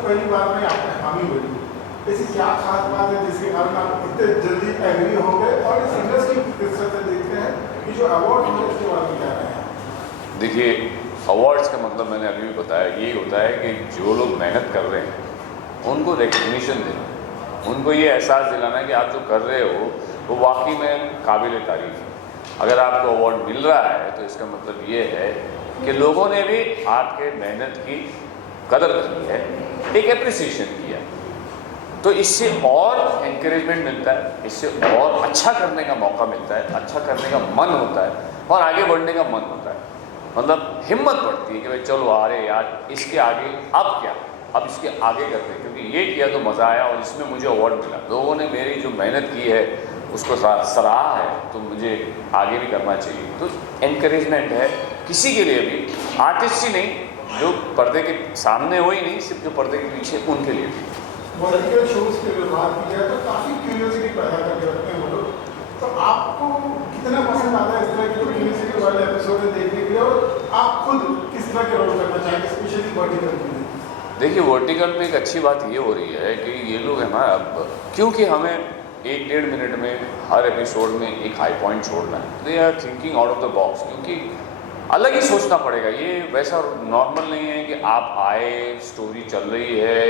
पहली बार में आपने हामी बोली, ऐसी क्या खास बात है जिसके कारण आप इतने जल्दी एग्री हो गए और इस इंडस्ट्री की किस्मत से देखते हैं कि जो अवार्ड होंगे उसके बारे में क्या रहे हैं? देखिए, अवार्ड्स का मतलब मैंने अभी भी बताया, यही होता है कि जो लोग मेहनत कर रहे हैं उनको रिकग्निशन देना, उनको ये एहसास दिलाना कि आप जो कर रहे हो वो वाकई में काबिल तारीफ है। अगर आपको अवार्ड मिल रहा है तो इसका मतलब ये है कि लोगों ने भी आपके मेहनत की कदर की है, एक एप्रिसिएशन किया, तो इससे और एनकरेजमेंट मिलता है, इससे और अच्छा करने का मौका मिलता है, अच्छा करने का मन होता है और आगे बढ़ने का मन होता है। मतलब हिम्मत बढ़ती है कि भाई चलो अरे यार इसके आगे अब क्या, अब इसके आगे करते हैं, क्योंकि ये किया तो मज़ा आया और इसमें मुझे अवार्ड मिला, लोगों ने मेरी जो मेहनत की है उसको सराहा है, तो मुझे आगे भी करना चाहिए। तो एनकरेजमेंट है किसी के लिए भी, आर्टिस्ट ही नहीं, जो पर्दे के सामने हो ही नहीं, सिर्फ जो पर्दे के पीछे, उनके लिए भी। वर्टिकल शोज की अगर बात की जाए तो काफ़ी क्यूरियोसिटी पैदा करके रखते हैं वो लोग, तो आपको कितना पसंद आता है इस तरह की क्यूरियोसिटी वाले एपिसोड देखने के लिए, और आप खुद किस तरह के रोल करना चाहेंगे स्पेशली वर्टिकल के लिए? देखिए, वर्टिकल में एक अच्छी बात ये हो रही है कि ये लोग है ना, अब क्योंकि हमें 1-1.5 मिनट में हर एपिसोड में एक हाई पॉइंट छोड़ना है, they are thinking out of the box, क्योंकि अलग ही सोचना पड़ेगा। ये वैसा नॉर्मल नहीं है कि आप आए, स्टोरी चल रही है,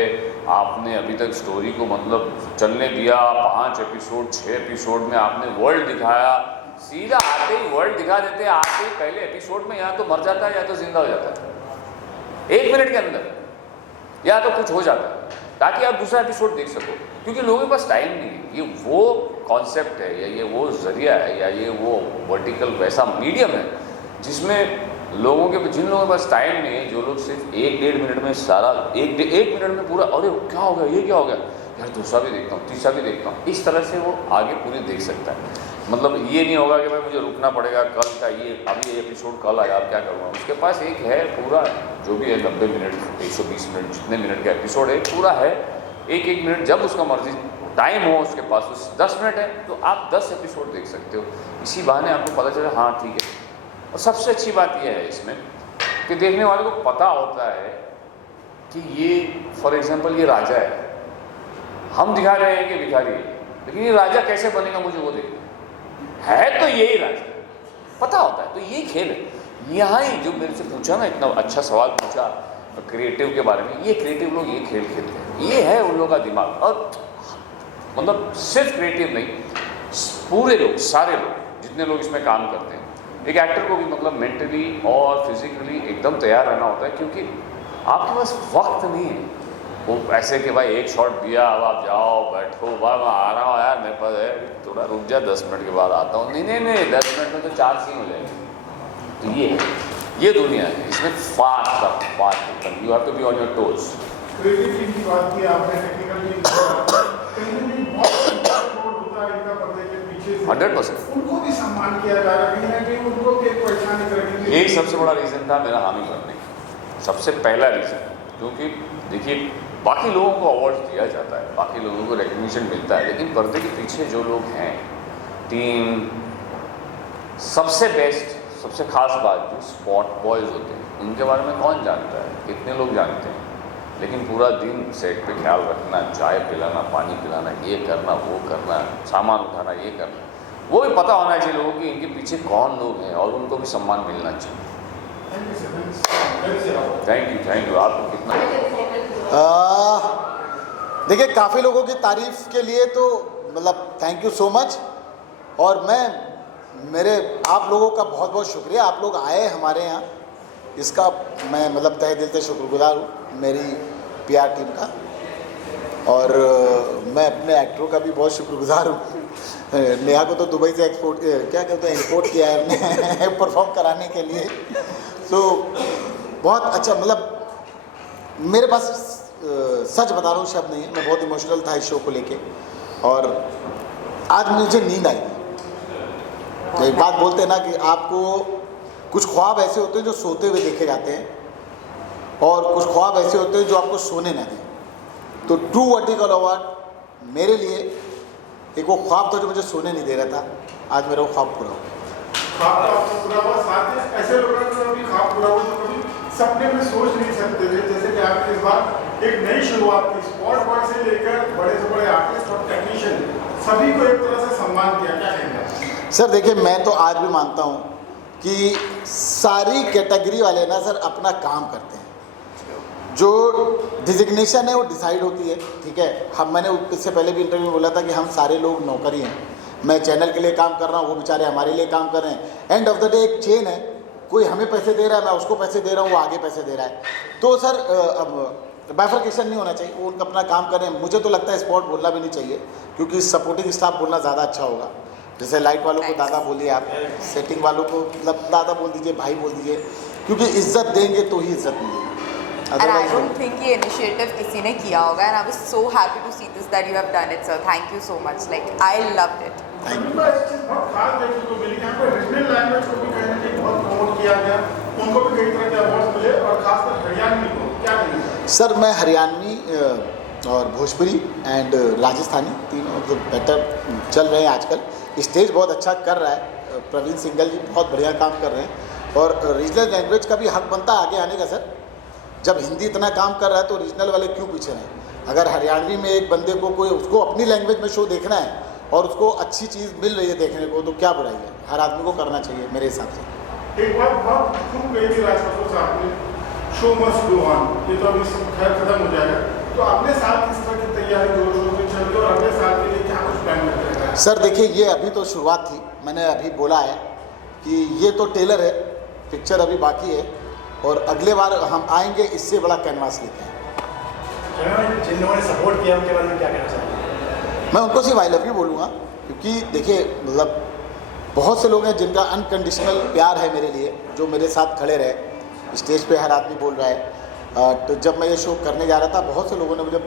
आपने अभी तक स्टोरी को मतलब चलने दिया, 5 एपिसोड 6 एपिसोड में आपने वर्ल्ड दिखाया, सीधा आते ही वर्ल्ड दिखा देते हैं, आते ही पहले एपिसोड में या तो मर जाता है या तो जिंदा हो जाता है 1 मिनट के अंदर, या तो कुछ हो जाता है, ताकि आप दूसरा एपिसोड देख सको, क्योंकि लोगों के पास टाइम नहीं है। ये वो कॉन्सेप्ट है या ये वो जरिया है या ये वो वर्टिकल वैसा मीडियम है जिसमें लोगों के, जिन लोगों के पास टाइम नहीं है, जो लोग सिर्फ 1-1.5 मिनट में सारा एक मिनट में पूरा, अरे क्या हो गया, ये क्या हो गया यार, दूसरा भी देखता हूँ, तीसरा भी देखता हूँ, इस तरह से वो आगे पूरी देख सकता है। मतलब ये नहीं होगा कि भाई मुझे रुकना पड़ेगा, कल का ये अभी ये एपिसोड कल आया, अब क्या करूँगा। उसके पास एक है पूरा, जो भी है 90 मिनट 120 मिनट जितने मिनट का एपिसोड है पूरा है, एक मिनट जब उसका मर्जी टाइम हो उसके पास, उस 10 मिनट है तो आप 10 एपिसोड देख सकते हो। इसी बहाने आपको पता चला हाँ ठीक है। और सबसे अच्छी बात यह है इसमें कि देखने वाले को पता होता है कि ये फॉर एग्जांपल ये राजा है, हम दिखा रहे हैं कि भिखारी है, लेकिन ये राजा कैसे बनेगा मुझे वो देखना है, तो यही राजा पता होता है। तो ये खेल है। यहाँ ही जो मेरे से पूछा ना, इतना अच्छा सवाल पूछा क्रिएटिव के बारे में, ये क्रिएटिव लोग ये खेल खेलते हैं, ये है उन लोगों का दिमाग। और मतलब सिर्फ क्रिएटिव नहीं, पूरे लोग, सारे लोग जितने लोग इसमें काम करते हैं, एक एक्टर को भी मतलब मेंटली और फिजिकली एकदम तैयार रहना होता है, क्योंकि आपके पास वक्त नहीं है वो ऐसे कि भाई एक शॉट दिया अब आप जाओ बैठो, वाह मैं आ रहा हूँ यार मेरे पास है, थोड़ा रुक जा 10 मिनट के बाद आता हूँ, नहीं 10 मिनट में तो 4 सीन हो जाएंगे। तो ये है, ये दुनिया है, इसमें fast you have to be on your toes. Creative team की बात की आपने, टेक्निकल टीम की बात की, कहीं ना कहीं बहुत सपोर्ट होता है इनका पर्दे के पीछे से, 100%। उनको भी सम्मान किया जा रहा है, कहीं ना कहीं उनको भी एक परेशानी करेंगे। यही सबसे बड़ा रीज़न था मेरा हामी भरने का, सबसे पहला रीज़न। क्योंकि देखिए, बाकी लोगों को अवार्ड दिया जाता है, बाकी लोगों को रिकग्निशन मिलता है, लेकिन पर्दे के पीछे जो लोग हैं, टीम, सबसे बेस्ट, सबसे ख़ास बात जो स्पॉट बॉयज़ होते हैं, उनके बारे में कौन जानता है, कितने लोग जानते हैं। लेकिन पूरा दिन सेट पे ख्याल रखना, चाय पिलाना, पानी पिलाना, ये करना, वो करना, सामान उठाना, ये करना, वो भी पता होना चाहिए लोगों की इनके पीछे कौन लोग हैं और उनको भी सम्मान मिलना चाहिए। Thank you. आपको कितना देखिए, काफ़ी लोगों की तारीफ़ के लिए तो मतलब थैंक यू सो मच। और आप लोगों का बहुत बहुत शुक्रिया, आप लोग आए हमारे यहाँ, इसका मैं मतलब तहे दिल से शुक्रगुजार हूँ मेरी PR टीम का। और मैं अपने एक्टरों का भी बहुत शुक्रगुजार हूँ। नेहा को तो दुबई से इंपोर्ट किया है हमने परफॉर्म कराने के लिए। तो बहुत अच्छा, मतलब मेरे पास सच बता रहा हूँ शब्द नहीं है, मैं बहुत इमोशनल था इस शो को लेके। और आज मुझे नींद आई। तो एक बात बोलते हैं ना कि आपको कुछ ख्वाब ऐसे होते हैं जो सोते हुए देखे जाते हैं और कुछ ख्वाब ऐसे होते हैं जो आपको सोने ना दें। तो ट्रू वर्टिकल अवार्ड मेरे लिए एक वो ख्वाब था जो मुझे सोने नहीं दे रहा था, आज मेरा वो ख्वाब पूरा हो गया। ख्वाब तो आपका पूरा हुआ, साथ ही ऐसे लोगों का कभी ख्वाब पूरा हुआ जो कभी सपने में सोच नहीं सकते थे, जैसे कि आपने इस बार एक नई शुरुआत की, स्पॉट बॉय से लेकर बड़े से बड़े आर्टिस्ट और टेक्नीशियन सभी को एक तरह से सम्मान किया। क्या कहेंगे सर? देखिए, मैं तो आज भी मानता हूँ कि सारी कैटेगरी वाले ना सर अपना काम करते हैं। जो डिजिग्नेशन है वो डिसाइड होती है, ठीक है। मैंने इससे पहले भी इंटरव्यू में बोला था कि हम सारे लोग नौकरी हैं। मैं चैनल के लिए काम कर रहा हूँ, वो बेचारे हमारे लिए काम कर रहे हैं। एंड ऑफ द डे एक चेन है, कोई हमें पैसे दे रहा है, मैं उसको पैसे दे रहा हूँ, वो आगे पैसे दे रहा है। तो सर अब बाइफरकेशन नहीं होना चाहिए, वो उनका अपना काम कर रहे हैं। मुझे तो लगता है स्पॉट बोलना भी नहीं चाहिए, क्योंकि सपोर्टिंग स्टाफ बोलना ज़्यादा अच्छा होगा। जैसे लाइट वालों को दादा बोलिए आप, सेटिंग वालों को मतलब दादा बोल दीजिए, भाई बोल दीजिए, क्योंकि इज्जत देंगे तो ही इज्जत मिलेगी। And I don't think ये initiative किसी ने किया होगा, and I was so happy to see this that you have done it, sir. Thank you so much. Like I loved it. Thank you. एक चीज़ बहुत खास देखने को मिली, यहाँ पे रीजनल लैंग्वेज को भी कहीं ना कहीं बहुत प्रमोट किया गया, उनको भी कई तरह के अवार्ड मिले, और खासकर हरियाणवी को क्या कहेंगे? सर मैं हरियाणवी और भोजपुरी एंड राजस्थानी तीनों जो बेटर चल रहे हैं आजकल। स्टेज बहुत अच्छा कर रहा है, प्रवीण सिंगल जी बहुत बढ़िया काम कर रहे हैं। और रीजनल लैंग्वेज का भी हक बनता है आगे आने का सर। जब हिंदी इतना काम कर रहा है तो रीजनल वाले क्यों पीछे रहें? अगर हरियाणवी में एक बंदे को कोई उसको अपनी लैंग्वेज में शो देखना है और उसको अच्छी चीज़ मिल रही है देखने को, तो क्या बुराई है? हर आदमी को करना चाहिए मेरे हिसाब से। एक बात बहुत खूब गई थी राजपत्र साहब ने, शो मस्ट गो ऑन। ये तो अभी सब खैर खत्म हो जाएगा, तो अगले साल किस तरह की तैयारी जोर शोर से चल रही है और अगले साल के लिए क्या कुछ प्लान करते हैं? सर देखिए, ये अभी तो शुरुआत थी। मैंने अभी बोला है कि ये तो टेलर है, पिक्चर अभी बाकी है, और अगले बार हम आएंगे इससे बड़ा कैनवास लेके आएंगे। जिन लोगों ने सपोर्ट किया उनके बारे में क्या कहना चाहेंगे? मैं उनको सिर्फ आई लव यू बोलूँगा, क्योंकि देखिए मतलब बहुत से लोग हैं जिनका अनकंडीशनल प्यार है मेरे लिए, जो मेरे साथ खड़े रहे। स्टेज पे हर आदमी बोल रहा है। तो जब मैं ये शो करने जा रहा था, बहुत से लोगों ने मुझे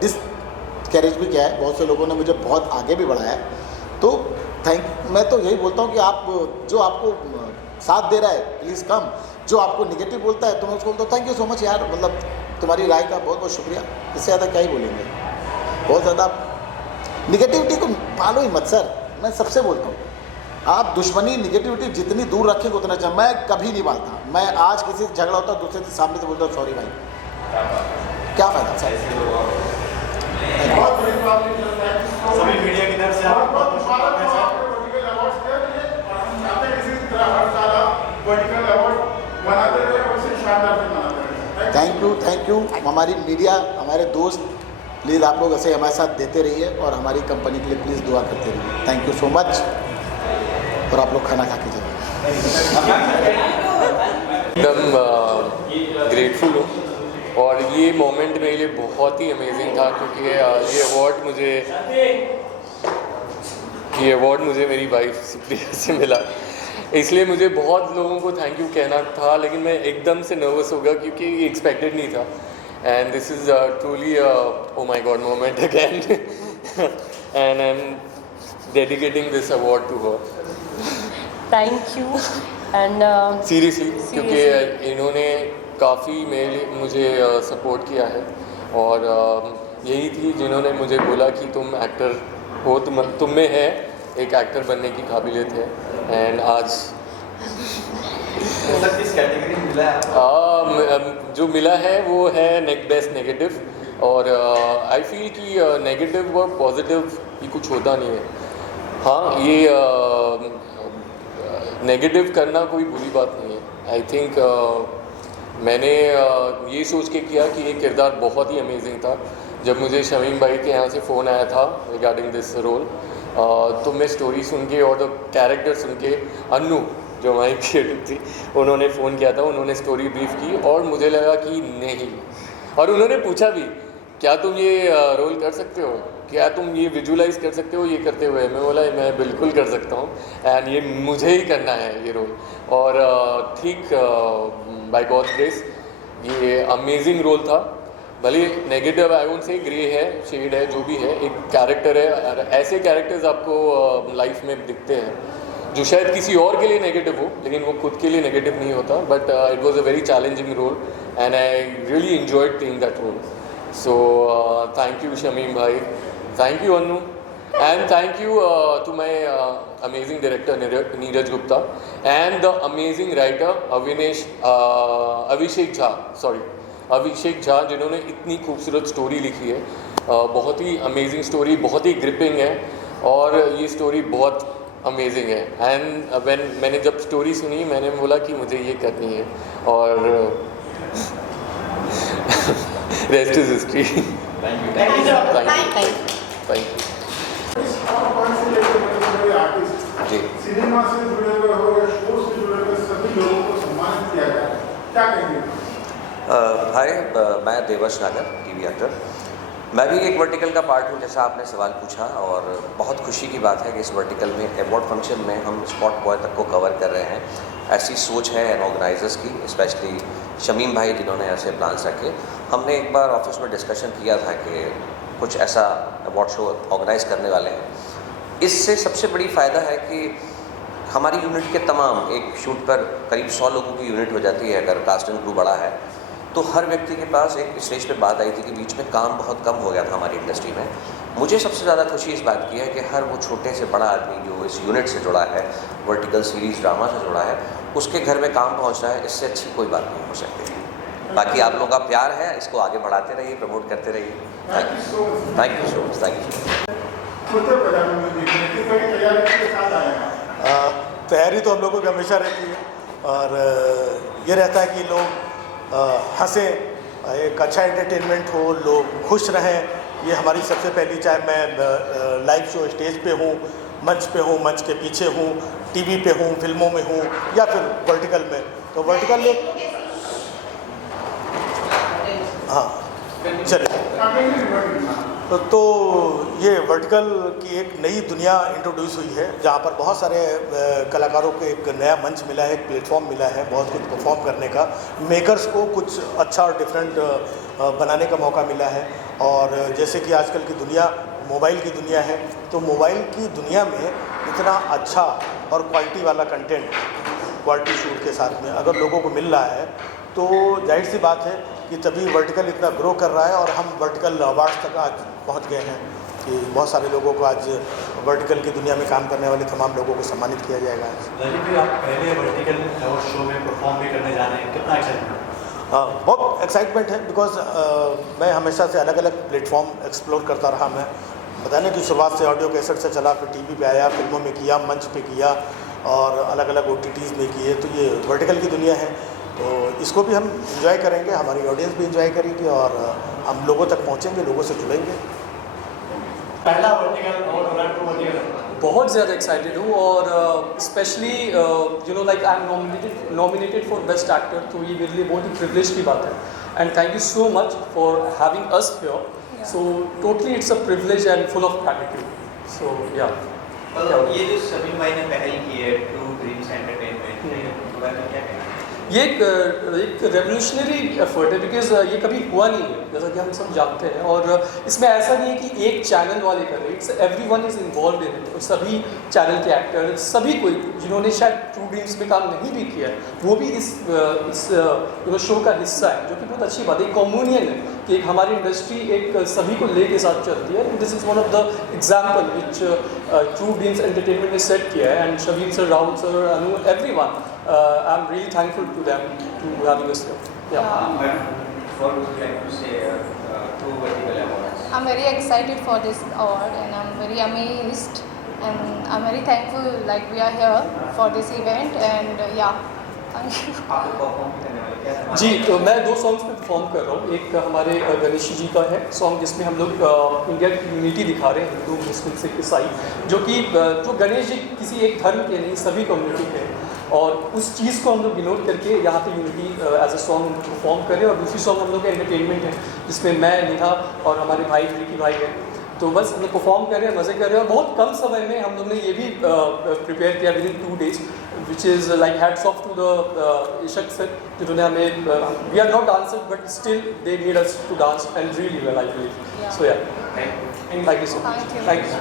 डिसकरेज भी किया है, बहुत से लोगों ने मुझे बहुत आगे भी बढ़ाया है। तो मैं तो यही बोलता हूँ कि आप जो आपको साथ दे रहा है प्लीज़ कम, जो आपको निगेटिव बोलता है तो मैं उसको बोलता हूँ थैंक यू सो मच यार, मतलब तुम्हारी राय का बहुत बहुत शुक्रिया। इससे ज़्यादा क्या ही बोलेंगे? बहुत ज़्यादा निगेटिविटी को पालो ही मत सर, मैं सबसे बोलता हूँ। आप दुश्मनी निगेटिविटी जितनी दूर रखेंगे उतना अच्छा। मैं कभी नहीं पालता, मैं आज किसी से झगड़ा होता है दूसरे के सामने से बोलता हूँ सॉरी भाई, क्या फ़ायदा सर? बहुत बड़ी बात है सभी मीडिया की तरफ से आपको बहुत बहुत शुभकामनाएं सर। Thank you. हमारी मीडिया, हमारे दोस्त, प्लीज़ आप लोग ऐसे हमारे साथ देते रहिए और हमारी कंपनी के लिए प्लीज़ दुआ करते रहिए। Thank you so much. और आप लोग खाना खा के जाइए। एकदम ग्रेटफुल हूँ और ये मोमेंट मेरे लिए बहुत ही अमेजिंग था, क्योंकि ये अवार्ड मुझे मेरी वाइफ सुप्रिया से मिला। इसलिए मुझे बहुत लोगों को थैंक यू कहना था, लेकिन मैं एकदम से नर्वस हो गया क्योंकि ये एक्सपेक्टेड नहीं था। And this is truly oh my god moment again and I am dedicating this award to her. Thank you and seriously, क्योंकि इन्होंने काफ़ी मुझे सपोर्ट किया है और यही थी जिन्होंने मुझे बोला कि तुम एक्टर हो, तुम में है एक एक्टर बनने की काबिलियत है। एंड आज किस कैटेगरी में मिला है? जो मिला है वो है बेस्ट नेगेटिव, और आई फील कि नेगेटिव और पॉजिटिव ये कुछ होता नहीं है। हाँ, ये नेगेटिव करना कोई बुरी बात नहीं है। आई थिंक मैंने ये सोच के किया कि ये किरदार बहुत ही अमेजिंग था। जब मुझे शमीम भाई के यहाँ से फ़ोन आया था रिगार्डिंग दिस रोल, तो मैं स्टोरी सुन के और द कैरेक्टर सुन के, अन्नू जो हमारी क्रिएटिव थी, उन्होंने फ़ोन किया था, उन्होंने स्टोरी ब्रीफ की और मुझे लगा कि नहीं, और उन्होंने पूछा भी क्या तुम ये रोल कर सकते हो, क्या तुम ये विजुलाइज कर सकते हो ये करते हुए। मैं बोला मैं बिल्कुल कर सकता हूँ एंड ये मुझे ही करना है ये रोल। और ठीक बाय गॉड्स ग्रेस ये अमेजिंग रोल था। भले negative I won't say grey है, शेड है, जो भी है, एक कैरेक्टर है। ऐसे कैरेक्टर्स आपको लाइफ में दिखते हैं जो शायद किसी और के लिए नेगेटिव हो, लेकिन वो खुद के लिए नेगेटिव नहीं होता। But it was a very challenging role and I really enjoyed playing that role. So thank you Shamim bhai, thank you Annu, and thank you to my amazing director Neeraj Gupta and the amazing writer Abhishek Jha, जिन्होंने इतनी खूबसूरत story लिखी है। बहुत ही amazing story, बहुत ही gripping है और ये स्टोरी बहुत अमेजिंग है। एंड मैंने जब स्टोरी सुनी मैंने बोला कि मुझे ये करनी है और rest is history. Thank you sir. Thank you. जी, सिनेमा से जुड़े हुए हो या शो से जुड़े हुए सभी लोगों को सम्मानित किया गया, क्या कहेंगे? हाय, मैं देवर्ष नागर, टीवी एक्टर। मैं भी एक वर्टिकल का पार्ट हूँ, जैसा आपने सवाल पूछा, और बहुत खुशी की बात है कि इस वर्टिकल में अवार्ड फंक्शन में हम स्पॉट बॉय तक को कवर कर रहे हैं। ऐसी सोच है ऑर्गेनाइजर्स की, स्पेशली शमीम भाई जिन्होंने ऐसे प्लान्स रखे। हमने एक बार ऑफिस में डिस्कशन किया था कि कुछ ऐसा अवार्ड शो ऑर्गेनाइज करने वाले हैं। इससे सबसे बड़ी फ़ायदा है कि हमारी यूनिट के तमाम, एक शूट पर करीब 100 लोगों की यूनिट हो जाती है अगर कास्ट एंड क्रू बड़ा है, तो हर व्यक्ति के पास एक स्टेज पे बात आई थी कि बीच में काम बहुत कम हो गया था हमारी इंडस्ट्री में। मुझे सबसे ज़्यादा खुशी इस बात की है कि हर वो छोटे से बड़ा आदमी जो इस यूनिट से जुड़ा है, वर्टिकल सीरीज़ ड्रामा से जुड़ा है, उसके घर में काम पहुंच रहा है। इससे अच्छी कोई बात नहीं हो सकती। बाकी आप लोगों का प्यार है, इसको आगे बढ़ाते रहिए, प्रमोट करते रहिए। Thank you so much. Thank you so much. Thank you. तैयारी तो हम लोगों की हमेशा रहती है, और ये रहता है कि लोग हंसें, एक अच्छा एंटरटेनमेंट हो, लोग खुश रहें। ये हमारी सबसे पहली, चाहे मैं लाइव शो स्टेज पे हूँ, मंच पे हूँ, मंच के पीछे हूँ, टीवी पे हूँ, फिल्मों में हूँ, या फिर वर्टिकल में, तो वर्टिकल में हाँ चलिए। तो ये वर्टिकल की एक नई दुनिया इंट्रोड्यूस हुई है, जहाँ पर बहुत सारे कलाकारों को एक नया मंच मिला है, एक प्लेटफॉर्म मिला है बहुत कुछ परफॉर्म करने का। मेकर्स को कुछ अच्छा और डिफरेंट बनाने का मौका मिला है। और जैसे कि आजकल की दुनिया मोबाइल की दुनिया है, तो मोबाइल की दुनिया में इतना अच्छा और क्वालिटी वाला कंटेंट, क्वालिटी शूट के साथ में अगर लोगों को मिल रहा है, तो जाहिर सी बात है कि तभी वर्टिकल इतना ग्रो कर रहा है। और हम वर्टिकल अवार्ड्स तक आज पहुंच गए हैं कि बहुत सारे लोगों को आज वर्टिकल की दुनिया में काम करने वाले तमाम लोगों को सम्मानित किया जाएगा आज। ललित भाई, आप पहले वर्टिकल शो में परफॉर्म भी करने जा रहे हैं, कितना एक्साइटमेंट? बहुत एक्साइटमेंट है, बिकॉज मैं हमेशा से अलग अलग प्लेटफॉर्म एक्सप्लोर करता रहा। मैं बताने की शुरुआत से ऑडियो कैसेट से चला, फिर टीवी पे आया, फिल्मों में किया, मंच पे किया, और अलग अलग OTTs में किए। तो ये वर्टिकल की दुनिया है, तो इसको भी हम इंजॉय करेंगे, हमारी ऑडियंस भी इंजॉय करेगी, और हम लोगों तक पहुँचेंगे, लोगों से जुड़ेंगे। पहला वर्टिकल और वर्टिकल बहुत ज़्यादा एक्साइटेड हूँ, और specially you know like I am nominated for best actor, तो ये मेरे लिए बहुत ही प्रिविलेज की बात है। And thank you so much for having us here. So totally it's a privilege and full of gratitude. So yeah ये जो शमीम भाई ने पहल की है ट्रू ड्रीम्स एंटरटेनमेंट, तो क्या कहना है? ये एक रेवोल्यूशनरी एफर्ट है, बिकॉज ये कभी हुआ नहीं है, जैसा कि हम सब जानते हैं। और इसमें ऐसा नहीं है कि एक चैनल वाले कर रहे हैं, it's everyone is involve in it. सभी चैनल के एक्टर, सभी कोई जिन्होंने शायद ट्रू ड्रीम्स में काम नहीं भी किया है, वो भी इस शो का हिस्सा है, जो कि बहुत अच्छी बात है। कम्युनियन है कि एक हमारी इंडस्ट्री एक सभी को ले के साथ चलती है। This is one of the example which True Dreams Entertainment ने सेट किया है। And Shamim sir, Rahul sir, Anu, everyone, I am really thankful to them to having us here. What would you like to say to Vertical Awards? I'm very excited for this award and I'm very amazed and I'm very thankful like we are here for this event and yeah, thank you. आप लोग perform करने वाले क्या है? जी, तो मैं 2 songs पे perform कर रहा हूँ। एक हमारे गणेश जी का है सॉन्ग जिसमें हम लोग इंडिया की यूनिटी दिखा रहे हैं, हिंदू मुस्लिम सिख ईसाई, जो कि जो गणेश जी किसी एक धर्म के नहीं सभी कम्युनिटी के हैं और उस चीज़ को हम लोग डिनोट करके यहाँ पे unity as a song perform करें। और दूसरी सॉन्ग हम लोग का एंटरटेनमेंट है जिसमें मैं निधा और हमारे भाई विकी भाई हैं, तो बस हम लोग परफॉर्म कर रहे हैं, मज़े कर रहे हैं। और बहुत कम समय में हम लोग ने ये भी प्रिपेयर किया within 2 days, which is like hats off to the इशक सर जिन्होंने हमें, we are not dancer but still they need us to dance and really well I believe. So yeah thank you so much. Thank you.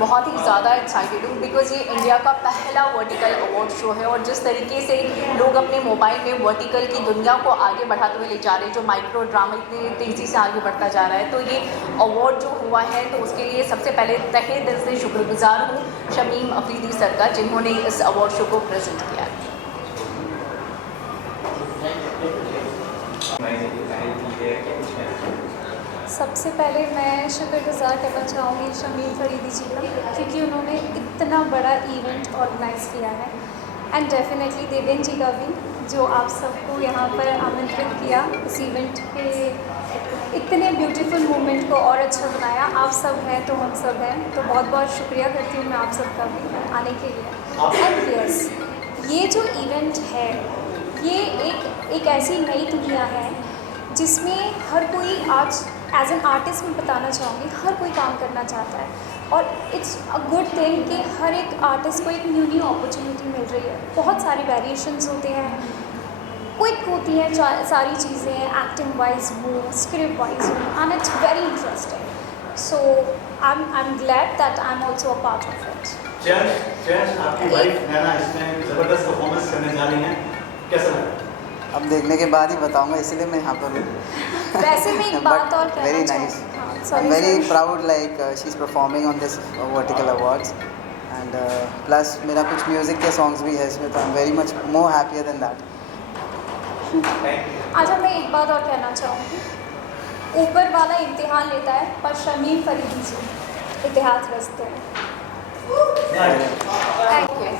बहुत ही ज़्यादा excited हूँ because ये India का पहला वर्टिकल अवार्ड शो है और जिस तरीके से लोग अपने मोबाइल में वर्टिकल की दुनिया को आगे बढ़ाते हुए ले जा रहे हैं, जो माइक्रो ड्रामा इतनी तेज़ी से आगे बढ़ता जा रहा है, तो ये अवार्ड जो हुआ है तो उसके लिए सबसे पहले तहे दिल से शुक्रगुजार हूँ शमीम अफरीदी सर का जिन्होंने इस अवार्ड शो को प्रेजेंट किया है। सबसे पहले मैं शुक्रगुजार करना चाहूँगी शमीम फरीदी जी का क्योंकि उन्होंने इतना बड़ा इवेंट ऑर्गेनाइज़ किया है एंड डेफिनेटली देवेन जी का भी जो आप सबको यहाँ पर आमंत्रित किया इस इवेंट के इतने ब्यूटीफुल मोमेंट को और अच्छा बनाया। आप सब हैं तो हम सब हैं, तो बहुत बहुत शुक्रिया करती हूँ मैं आप सबका भी आने के लिए। एंड यस, ये जो इवेंट है ये एक ऐसी नई दुनिया है जिसमें हर कोई आज एज एन आर्टिस्ट मैं बताना चाहूँगी हर कोई काम करना चाहता है और इट्स अ गुड थिंग कि हर एक आर्टिस्ट को एक न्यू अपॉर्चुनिटी मिल रही है। बहुत सारे वेरिएशंस होते हैं, क्विक होती हैं सारी चीज़ें, एक्टिंग वाइज हो, स्क्रिप्ट वाइज हो, and it's very interesting. So I am glad that I am also a part of it. Jain आपकी वाइफ नैना इसमें ज़बरदस्त परफॉर्मेंस करने जा रही हैं, कैसा लगा? अब देखने के बाद ही बताऊंगा, इसलिए मैं यहाँ पर हूँ। वैसे में एक बात और कहना very nice, I am very proud like she is performing on this vertical awards and plus मेरा कुछ म्यूज़िक के सॉन्ग्स भी है इसमें, तो आई am very much more happier than that. अच्छा, मैं एक बात और कहना चाहूँगी, ऊपर वाला इम्तिहान लेता है पर शमीम फरीदी जी इतिहास रचते हैं। Thank you.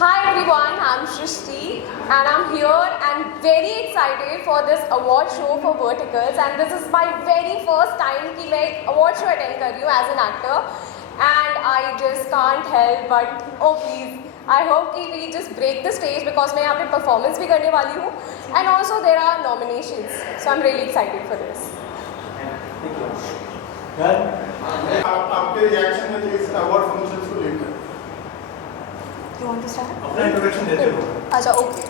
Hi everyone, I'm Shrishti and I'm here and very excited for this award show for Verticals, and this is my very first time कि मैं एक award show attend कर रही हूँ as an actor and I just can't help but oh please I hope कि we just break the stage because मैं यहाँ पे performance भी करने वाली हूँ and also there are nominations, so I'm really excited for this. आपके reaction में इस अवार्ड फंक्शन को लेकर You want to start? अपना इंट्रोडक्शन देते हो। अच्छा, okay.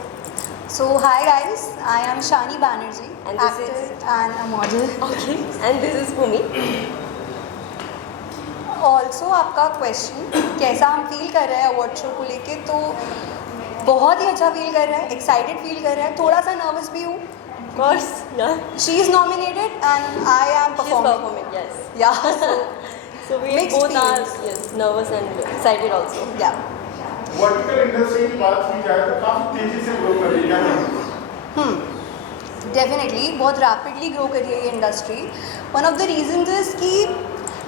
So hi guys, I am Shani Banerjee, And this actor and a model. Okay, and this is Bhumi. Also आपका क्वेश्चन कैसा हम फील कर रहे हैं अवार्ड शो को लेके, तो बहुत ही अच्छा फील कर रहा है, एक्साइटेड फील कर रहा है, थोड़ा सा नर्वस भी हूँ। Of course, yeah. She is nominated and I M She's performing, yes. या So we Mixed both are feelings. nervous and excited also. या वर्टिकल इंडस्ट्री की बात की जाए तो काफ़ी तेज़ी से ग्रो कर रही है। डेफिनेटली बहुत रैपिडली ग्रो कर रही है ये industry. One of the reasons is कि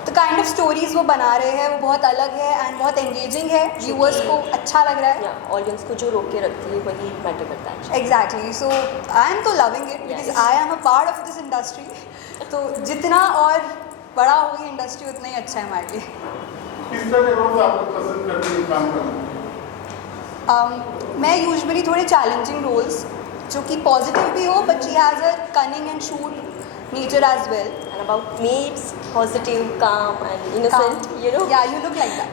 द काइंड ऑफ स्टोरीज वो बना रहे हैं वो बहुत अलग है एंड बहुत एंगेजिंग है, व्यूअर्स को अच्छा लग रहा है। Yeah, audience को जो रोक के रखती है वही मैटर करता है। एग्जैक्टली, सो आई एम तो loving it because I am a part of this industry. तो जितना और बड़ा होगी इंडस्ट्री उतना ही अच्छा है हमारे लिए। किस तरह के रोल्स आप लोग पसंद करते हैं काम करना? मैं यूजुअली थोड़े चैलेंजिंग रोल्स जो कि पॉजिटिव भी हो, but she has a cunning and shrewd nature as well. And about me, it's positive, calm and innocent, you know. Yeah, you look like that.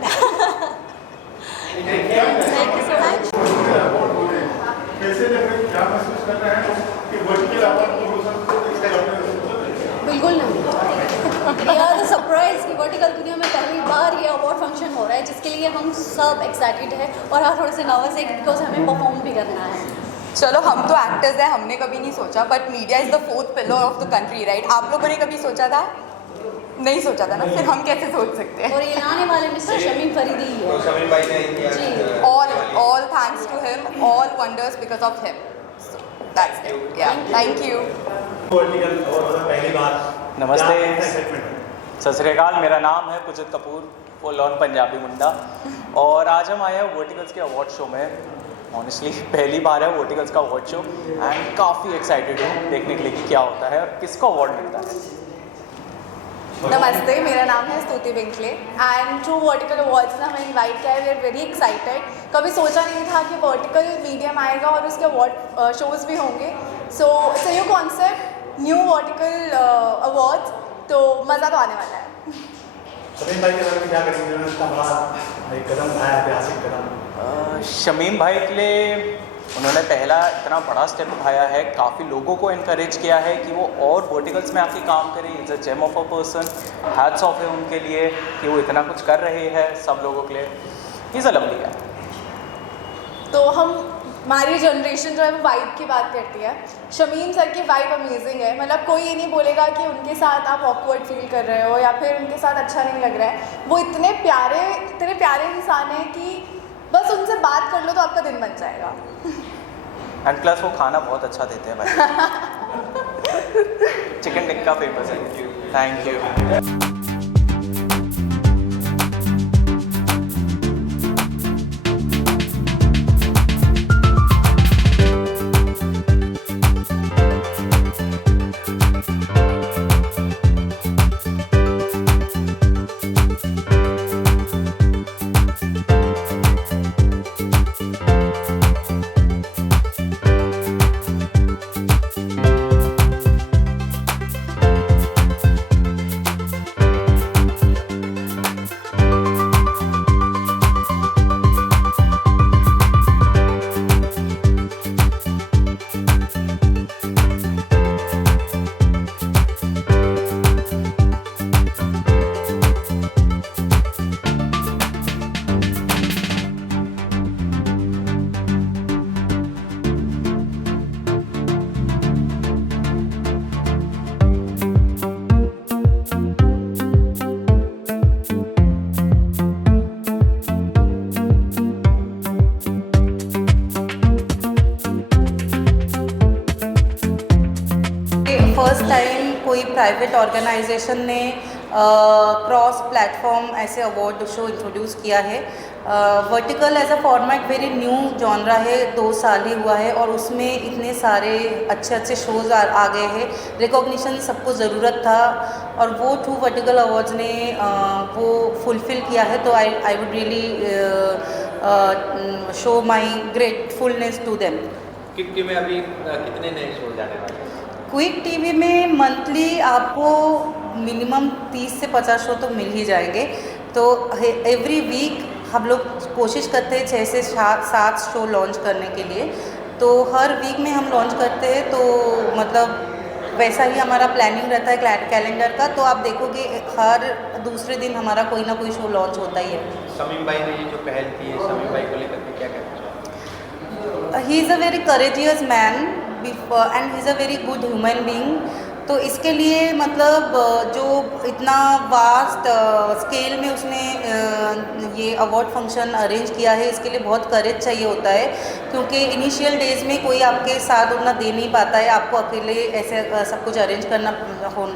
Thank you so much. कैसे लग रहा है, क्या महसूस कर रहे हैं कि वर्टिकल अवार्ड को हो सकता है? बिल्कुल नहीं। वी आर द सरप्राइज कि वर्टिकल दुनिया में पहली बार ये अवार्ड फंक्शन हो रहा है जिसके लिए हम सब एक्साइटेड है और हाँ थोड़े से नर्वस है बिकॉज हमें परफॉर्म भी करना है। चलो, हम तो एक्टर्स हैं, हमने कभी नहीं सोचा, but media is the 4th pillar of the country, right? आप लोगों ने कभी सोचा था? नहीं सोचा था ना, फिर हम कैसे सोच सकते हैं। और ये लाने वाले मिस्टर शमीम फरीदी ही तो है। शमीम भाई ने किया All thanks to him, all wonders because of him. So that's it. Yeah, thank you. पहली बार नमस्ते, सत श्री अकाल। मेरा नाम है पुजित कपूर, फुल ऑन पंजाबी मुंडा, और आज हम आए हैं वर्टिकल्स के अवार्ड शो में। ऑनेस्टली पहली बार है वर्टिकल्स का अवार्ड शो एंड काफ़ी एक्साइटेड हूँ देखने के लिए कि क्या होता है और किसको अवार्ड मिलता है। नमस्ते, मेरा नाम है स्तुति बिंकले एंड थ्रू वर्टिकल अवार्ड्स ने हमें इनवाइट किया है। We are very excited. कभी सोचा नहीं था कि वर्टिकल मीडियम आएगा और उसके अवार्ड शोज़ भी होंगे। So it's a new concept, new vertical awards, तो मज़ा तो आने वाला है। शमीम भाई के बारे में क्या करेंगे, उन्होंने इतना बड़ा एक कदम उठाया, ऐतिहासिक कदम। शमीम भाई के लिए उन्होंने पहला इतना बड़ा स्टेप उठाया है, काफ़ी लोगों को इनकरेज किया है कि वो और वर्टिकल्स में आके काम करें। Is a gem of a person, hats off है उनके लिए कि वो इतना कुछ कर रहे हैं सब लोगों के लिए। इज़ अ लवली गाय। तो हमारी जनरेशन जो है वो वाइब की बात करती है। शमीम सर की वाइब अमेजिंग है, मतलब कोई ये नहीं बोलेगा कि उनके साथ आप ऑकवर्ड फील कर रहे हो या फिर उनके साथ अच्छा नहीं लग रहा है। वो इतने प्यारे इंसान हैं कि बस उनसे बात कर लो तो आपका दिन बन जाएगा। एंड प्लस वो खाना बहुत अच्छा देते हैं भाई। चिकन टिक्का फेमस है। Thank you. फर्स्ट टाइम कोई प्राइवेट ऑर्गेनाइजेशन ने क्रॉस प्लेटफॉर्म ऐसे अवार्ड शो इंट्रोड्यूस किया है। Vertical as a format very new genre है, 2 साल ही हुआ है और उसमें इतने सारे अच्छे शोज़ आ गए हैं। रिकॉग्निशन सबको ज़रूरत था और वो थ्रू वर्टिकल अवार्ड्स ने वो फुलफ़िल किया है। तो I would really show my gratefulness to them. Quick TV में अभी कितने नए शो जाने वाले हैं? क्विक टीवी में मंथली आपको मिनिमम 30 से 50 शो तो मिल ही जाएंगे। तो एवरी वीक हम लोग कोशिश करते हैं 6 से 7 शो लॉन्च करने के लिए। तो हर वीक में हम लॉन्च करते हैं, तो मतलब वैसा ही हमारा प्लानिंग रहता है कैलेंडर का। तो आप देखोगे हर दूसरे दिन हमारा कोई ना कोई शो लॉन्च होता ही है। शमीम भाई ने ये जो पहल की है, शमीम भाई को लेकर के क्या कहना चाहते हैं? He is a very courageous man and he is a very good human being. तो इसके लिए मतलब जो इतना वास्ट स्केल में उसने ये अवार्ड फंक्शन अरेंज किया है, इसके लिए बहुत करेज चाहिए होता है, क्योंकि इनिशियल डेज में कोई आपके साथ उतना दे नहीं पाता है, आपको अकेले ऐसे सब कुछ अरेंज करना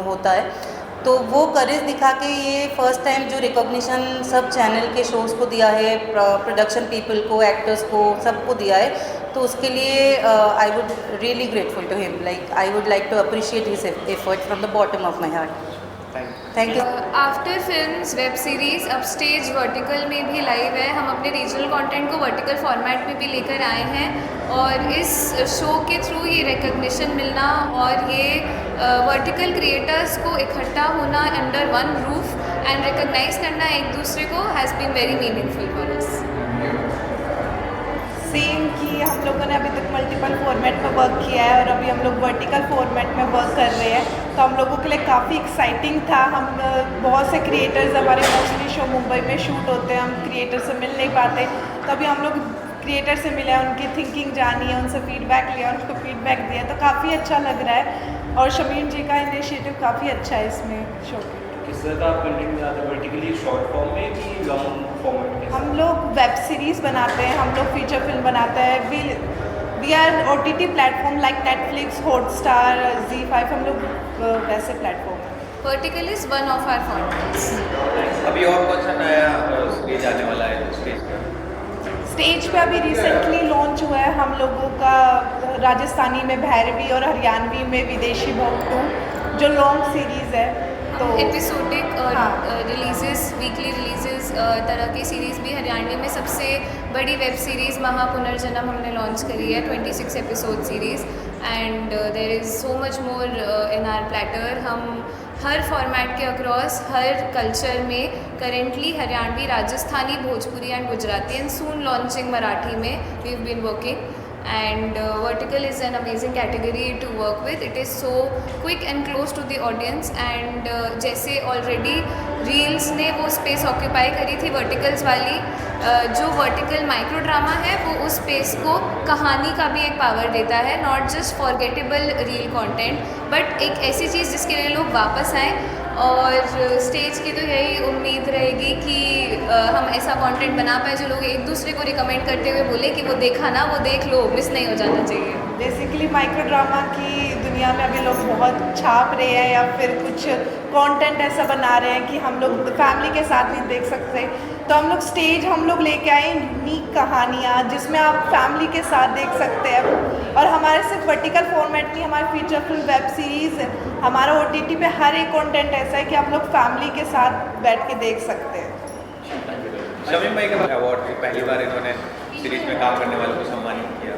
होता है। तो वो करेज दिखा के ये फर्स्ट टाइम जो रिकॉग्निशन सब चैनल के शोज़ को दिया है, प्रोडक्शन पीपल को, एक्टर्स को, सबको दिया है। तो उसके लिए I would really grateful to him. Like I would like to appreciate his effort from the bottom of my heart. Thank you. After films, web series, अब स्टेज वर्टिकल में भी लाइव है। हम अपने रीजनल कंटेंट को vertical format में भी लेकर आए हैं और इस शो के थ्रू ये रिकग्निशन मिलना और ये वर्टिकल क्रिएटर्स को इकट्ठा होना under one roof and recognise करना एक दूसरे को has been very meaningful for us. Same कि हम लोगों ने अभी तक मल्टीपल फॉर्मेट में वर्क किया है और अभी हम लोग वर्टिकल फॉर्मेट में वर्क कर रहे हैं, तो हम लोगों के लिए काफ़ी एक्साइटिंग था। हम बहुत से क्रिएटर्स, हमारे मोस्टली शो मुंबई में शूट होते हैं, हम क्रिएटर से मिल नहीं पाते, तो अभी हम लोग क्रिएटर से मिले, उनकी थिंकिंग जानी है, उनसे फीडबैक लिया, उनको फीडबैक दिया, तो काफ़ी अच्छा लग रहा है। और शमीम जी का इनिशिएटिव काफ़ी अच्छा है इसमें शो के। किस तरह का आप कंटेंट बनाते हैं, वर्टिकली शॉर्ट फॉर्म में कि लॉन्ग फॉर्मेट में? हम लोग वेब सीरीज़ बनाते हैं, हम लोग फीचर फिल्म बनाते हैं। We are OTT platform like Netflix, Hotstar, ZEE5, हम लोग वैसे प्लेटफॉर्म हैं। Vertical is one of our formats. अभी और कौन सा नया स्टेज आने वाला है स्टेज पर? स्टेज पे अभी रिसेंटली लॉन्च हुआ है हम लोगों का राजस्थानी में भैरवी और हरियाणवी में विदेशी भोग 2, जो लॉन्ग सीरीज़ है। तो एपिसोडिक रिलीजेस, वीकली रिलीजेस तरह की सीरीज़ भी हरियाणवी में सबसे बड़ी वेब सीरीज़ महापुनर्जन्म हमने लॉन्च करी है, 26 episode series. And there is so much more in our platter. हम हर फॉर्मेट के अक्रॉस, हर कल्चर में currently Haryanvi, Rajasthani, Bhojpuri and Gujarati and soon launching Marathi में we have been working. And vertical is an amazing category to work with. It is so quick and close to the audience and जैसे already reels ने वो space occupy करी थी verticals वाली, जो vertical micro drama है वो उस space को कहानी का भी एक power देता है, not just forgettable reel content but एक ऐसी चीज़ जिसके लिए लोग वापस आएँ। और स्टेज की तो यही उम्मीद रहेगी कि हम ऐसा कंटेंट बना पाए जो लोग एक दूसरे को रिकमेंड करते हुए बोले कि वो देखा ना, वो देख लो, मिस नहीं हो जाना चाहिए। बेसिकली माइक्रो ड्रामा की दुनिया में अभी लोग बहुत छाप रहे हैं या फिर कुछ कंटेंट ऐसा बना रहे हैं कि हम लोग फैमिली के साथ नहीं देख सकते। तो हम लोग स्टेज हम लोग लेके आए यूनिक कहानियाँ जिसमें आप फैमिली के साथ देख सकते हैं। और हमारे सिर्फ वर्टिकल फॉर्मेट नहीं, हमारे फीचर फिल्म, वेब सीरीज़, हमारा OTT पे हर एक कंटेंट ऐसा है कि आप लोग फैमिली के साथ बैठ के देख सकते हैं। शमीम भाई का अवार्ड पहली बार इन्होंने सीरीज में काम करने वालों को सम्मानित किया।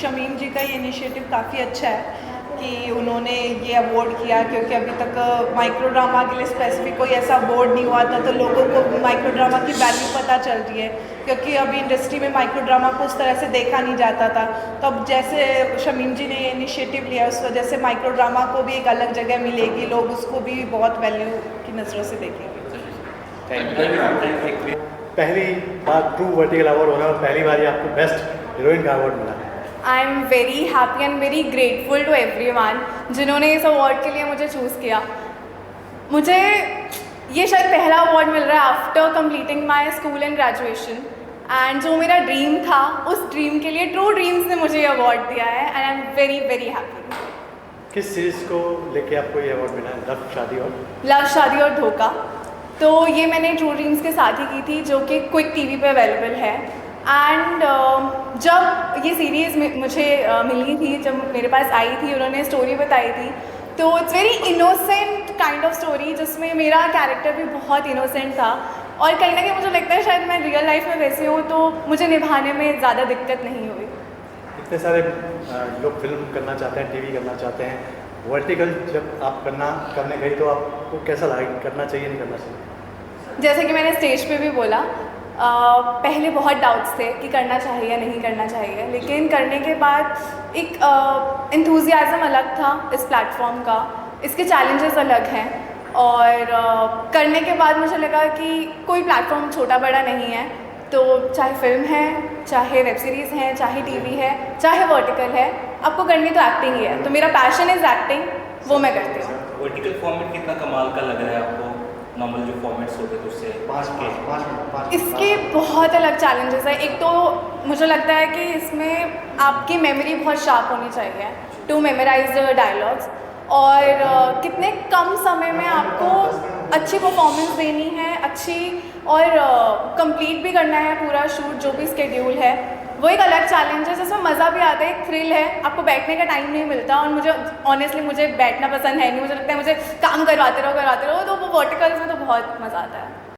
शमीम जी का ये इनिशिएटिव काफ़ी अच्छा है कि उन्होंने ये अवार्ड किया, क्योंकि अभी तक माइक्रो ड्रामा के लिए स्पेसिफिक कोई ऐसा अवार्ड नहीं हुआ था। तो लोगों को माइक्रो ड्रामा की वैल्यू पता चल रही है, क्योंकि अभी इंडस्ट्री में माइक्रो ड्रामा को उस तरह से देखा नहीं जाता था। तो अब जैसे शमीम जी ने ये इनिशिएटिव लिया, उस वजह से माइक्रो ड्रामा को भी एक अलग जगह मिलेगी, लोग उसको भी बहुत वैल्यू की नज़रों से देखेंगे। पहली बार ट्रू वर्टिकल अवार्ड होना और पहली बार ही आपको बेस्ट हीरोइन का अवार्ड मिला। I am very happy and very grateful to everyone जिन्होंने इस अवार्ड के लिए मुझे चूज़ किया। मुझे ये शायद पहला अवार्ड मिल रहा है after completing my school and graduation, and जो मेरा ड्रीम था उस ड्रीम के लिए ट्रू ड्रीम्स ने मुझे ये अवार्ड दिया है and I am very very happy. किस सीरीज़ को लेके आपको ये अवार्ड मिला? लव शादी और धोखा। तो ये मैंने ट्रू ड्रीम्स के साथ ही की थी, जो कि क्विक टीवी पे अवेलेबल है। एंड जब ये सीरीज़ मुझे मिली थी, जब मेरे पास आई थी, उन्होंने स्टोरी बताई थी, तो it's very innocent kind of story जिसमें मेरा कैरेक्टर भी बहुत इनोसेंट था। और कहीं ना कहीं मुझे लगता है शायद मैं रियल लाइफ में वैसी हूँ, तो मुझे निभाने में ज़्यादा दिक्कत नहीं हुई। इतने सारे लोग फिल्म करना चाहते हैं, टीवी करना चाहते हैं, वर्टिकल जब आप करने गई तो आपको कैसा लगा, करना चाहिए नहीं करना चाहिए? जैसे कि मैंने स्टेज पे भी बोला, पहले बहुत डाउट्स थे कि करना चाहिए या नहीं करना चाहिए, लेकिन करने के बाद एक एंथुजियाज़म अलग था इस प्लेटफॉर्म का, इसके चैलेंजेस अलग हैं। और करने के बाद मुझे लगा कि कोई प्लेटफॉर्म छोटा बड़ा नहीं है, तो चाहे फिल्म है, चाहे वेब सीरीज़ है, चाहे टीवी है, चाहे वर्टिकल है, आपको करनी तो एक्टिंग ही है। तो मेरा पैशन इज़ एक्टिंग, वो मैं करती हूँ। वर्टिकल फॉर्मेट कितना कमाल का लग रहा है आपको, नॉर्मल जो फॉर्मेट्स होते हैं उससे? 5 इसके बहुत अलग चैलेंजेस है। एक तो मुझे लगता है कि इसमें आपकी मेमोरी बहुत शार्प होनी चाहिए टू मेमोराइज द डायलॉग्स, और कितने कम समय में आपको अच्छी परफॉर्मेंस देनी है, अच्छी और कंप्लीट भी करना है पूरा शूट, जो भी स्केड्यूल है। वो एक अलग चैलेंज है जिसमें मज़ा भी आता है, एक थ्रिल है, आपको बैठने का टाइम नहीं मिलता। और मुझे ऑनेस्टली मुझे बैठना पसंद है नहीं, मुझे लगता है मुझे काम करवाते रहो, तो वो वर्टिकल्स में तो बहुत मज़ा आता है।